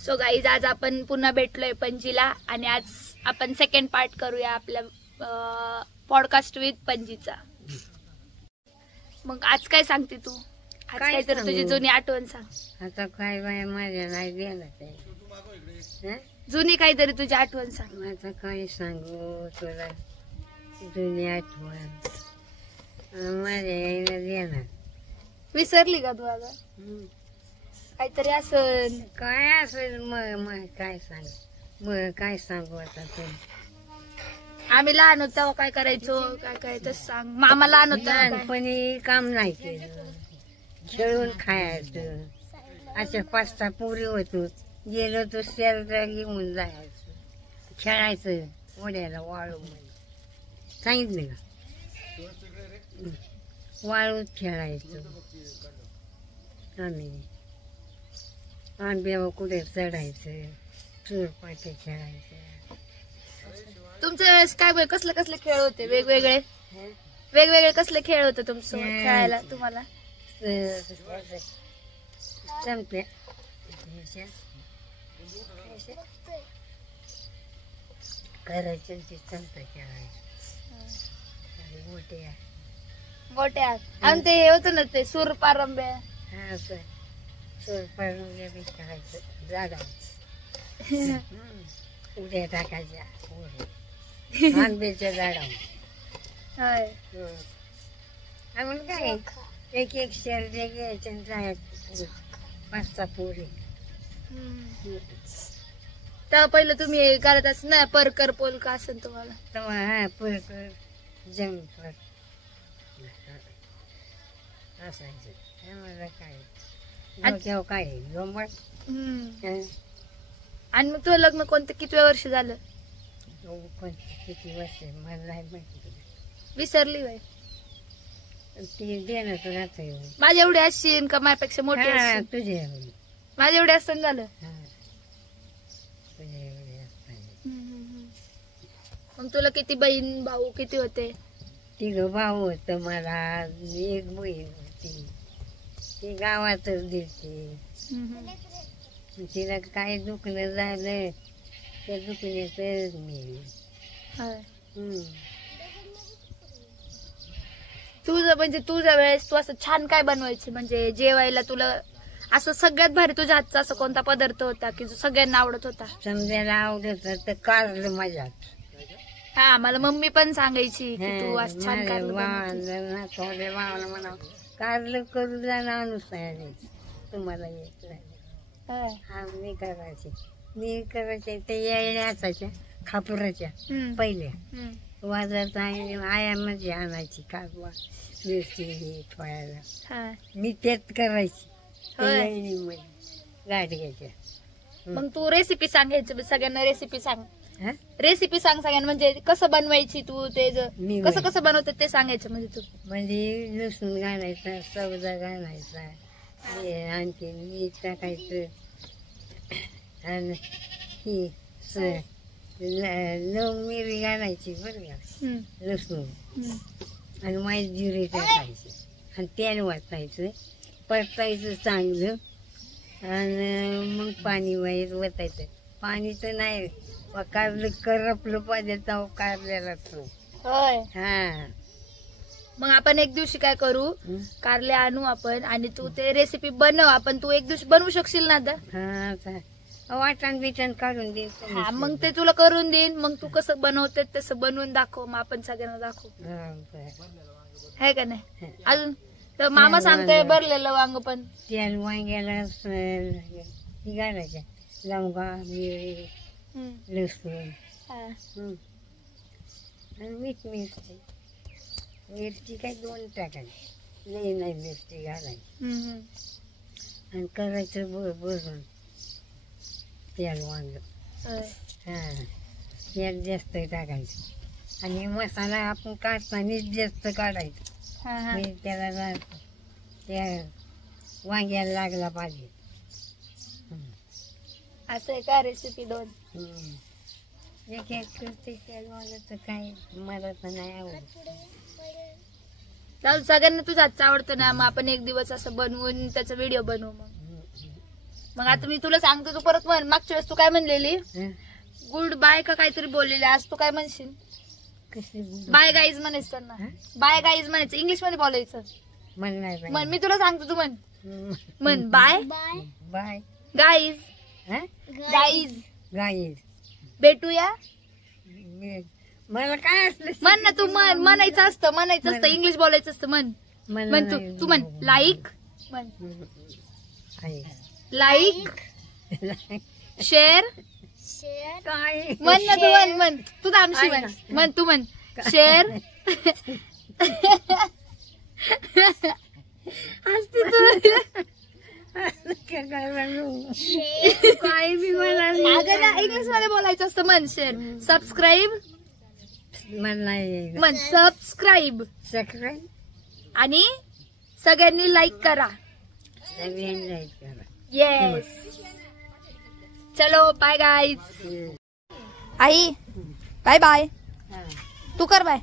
So guys आज आपण पुन्हा भेटलोय पणजीला आणि आज आपण सेकंड पार्ट करूया आपल्या पॉडकास्ट विथ पणजीचा. मग आज काय सांगते तू? आज काय तर तुझी जुनी आठवण सांग. आता काय बाय माझ्या नाही गेला जुनी काहीतरी तुझी आठवण सांग. आता काय सांगू तुला जुनी आठवण माझ्या यायला देणार. विसरली का तू आता? काहीतरी असं काय असेल मग काय सांग मग काय सांगू आता तू. आम्ही लहान होतो तेव्हा काय करायचो काय करायचं सांग. मामा लहान होता लहानपणी काम नाही केलं खेळून खायचं. अशा 5-6 पोरी होतो गेलो तो शेरला घेऊन जायचं खेळायचं ओढ्याला वाळू मध्ये सांगितलं का वाळूत खेळायचं. आम्ही आंब्यावर कुठे चढायचं चोरपाटे खेळायचं. तुमच्या वेळेस काय कसले कसले खेळ होते? वेगवेगळे कसले खेळ होते तुमचं खेळायला तुम्हाला? चंपे करायचं ते चंपे खेळायचं गोट्या गोट्या आणि ते होतं ना ते सूर पारंब्या. हा सूर पारंब्या बी खेळायचं जागा उड्या टाकायच्या आंब्याच्या झाडावर. आम्हाला काय एक शेर घ्यायचे जायचं 5-6 पोरी. तेव्हा पहिलं तुम्ही करत असं ना परकर पोलका असेल तुम्हाला तेव्हा. हा परकर जंपर असायचं आम्हाला काय डोक्यावर काय गंमत. आणि मग तुझं लग्न कोणतं किती वर्ष झालं? किती वर्ष मला नाही माहिती. विसरली बाई ती देणं राहत माझ्या एवढी असशील का माझ्यापेक्षा मोठी असशील? तुझे माझ्या एवढी असताना झालं. तुझे एवढे असताना. मग तुला किती बहीण भाऊ किती होते? 3 भाऊ होत मला 1 बहीण होती. ती गावातच दिसते. तिला काय दुखणं झालं त्या दुखण्याच मी. तुझं म्हणजे तुझ्या वेळेस तू असं छान काय बनवायची म्हणजे जेवायला तुला असं सगळ्यात भारी तुझ्या हातचा असं कोणता पदार्थ होता की जो सगळ्यांना आवडत होता? समजायला आवडत तर कारलं माझ्या. हा मला मम्मी पण सांगायची की तू असं छान कारलं म्हणा कारलं करू जाणार अनुसार तुम्हाला येत नाही. हा मी करायचे ते येण्या असायच्या खापुराच्या पहिल्या बाजारात आयामध्ये आणायची कागवा मिरची हे ठोयाला मी तेच करायची येणीमध्ये गाडग्याच्या. मग तू रेसिपी सांगायची सगळ्यांना. रेसिपी सांग सगळ्यांना म्हणजे कसं बनवायची तू ते कसं कसं बनवतात ते सांगायचं. म्हणजे तू म्हणजे लसूण घालायचा सौदा घालायचा आणखी मीठ टाकायचं आणि ही लवंग मिरी घालायची बरं का लसूण आणि माहीत जिरे टाकायची आणि तेल वाचायचं परतायचं चांगलं आणि मग पाणी वाईट वतायचं. पाणी तर नाही कारलं करपलं पाहिजे तर कारल्याला तो. हा मग आपण एक दिवशी काय करू कारले आणू आपण आणि तू ते रेसिपी बनव. आपण तू एक दिवशी बनवू शकशील ना आता? वाटण बिटण काढून दे. हा मग ते तुला करून देईन. मग तू कसं बनवते तसं बनवून दाखव. मग आपण सगळ्यांना दाखवू है का नाही? अजून तर मामा सांगतोय भरलेलं वांग पण तेल वांग्याला घालायच्या लवंगा मिरी लसूण आणि मीठ मिरची काय 2 टाकायची लई नाही मिरची घालायची आणि करायचं भरून तेल वांग. तेल जास्त टाकायचं आणि मसाला आपण काढतानाच जास्त काढायचा. त्याला त्या वांग्याला लागला पाहिजे. असं आहे का रेसिपी 2? एक करते तेल वांग काय मला तर नाही आवडत. सगळ्यांना तुझं हातचं आवडतं ना. मग आपण एक दिवस असं बनवून त्याचा व्हिडिओ बनवू. मग मग आता मी तुला सांगतो, तू परत म्हण. मागच्या वेळेस तू काय म्हणलेली? हं? गुड बाय का काहीतरी बोललेली. आज तू काय म्हणशील? कसली बोलू? बाय गाईज म्हणायचं त्यांना. हं? बाय गाईज म्हणायचं, इंग्लिश मध्ये बोलायचं. म्हण नाही म्हण, मी तुला सांगतो, तू म्हण. हं. म्हण बाय बाय गाईज. हं? Guys guys. भेटूया. मला काय असलं म्हण ना तू. म्हणायचं असतं इंग्लिश बोलायचं असतं. म्हण म्हण तू म्हण. लाईक म्हण. लाईक शेअर काय म्हण ना तू. म्हण तू तामशी म्हण तू म्हण. शेअर असते तू. काय बी मला इंग्लिश मध्ये बोलायचं असतं. म्हण शेअर. सबस्क्राईब मला नाही म्हण. सबस्क्राईब. सबस्क्राईब आणि सगळ्यांनी लाईक करा. सगळ्यांनी लाईक करा. येस. चलो बाय गाईज. आई बाय बाय. हा. तू कर बाय.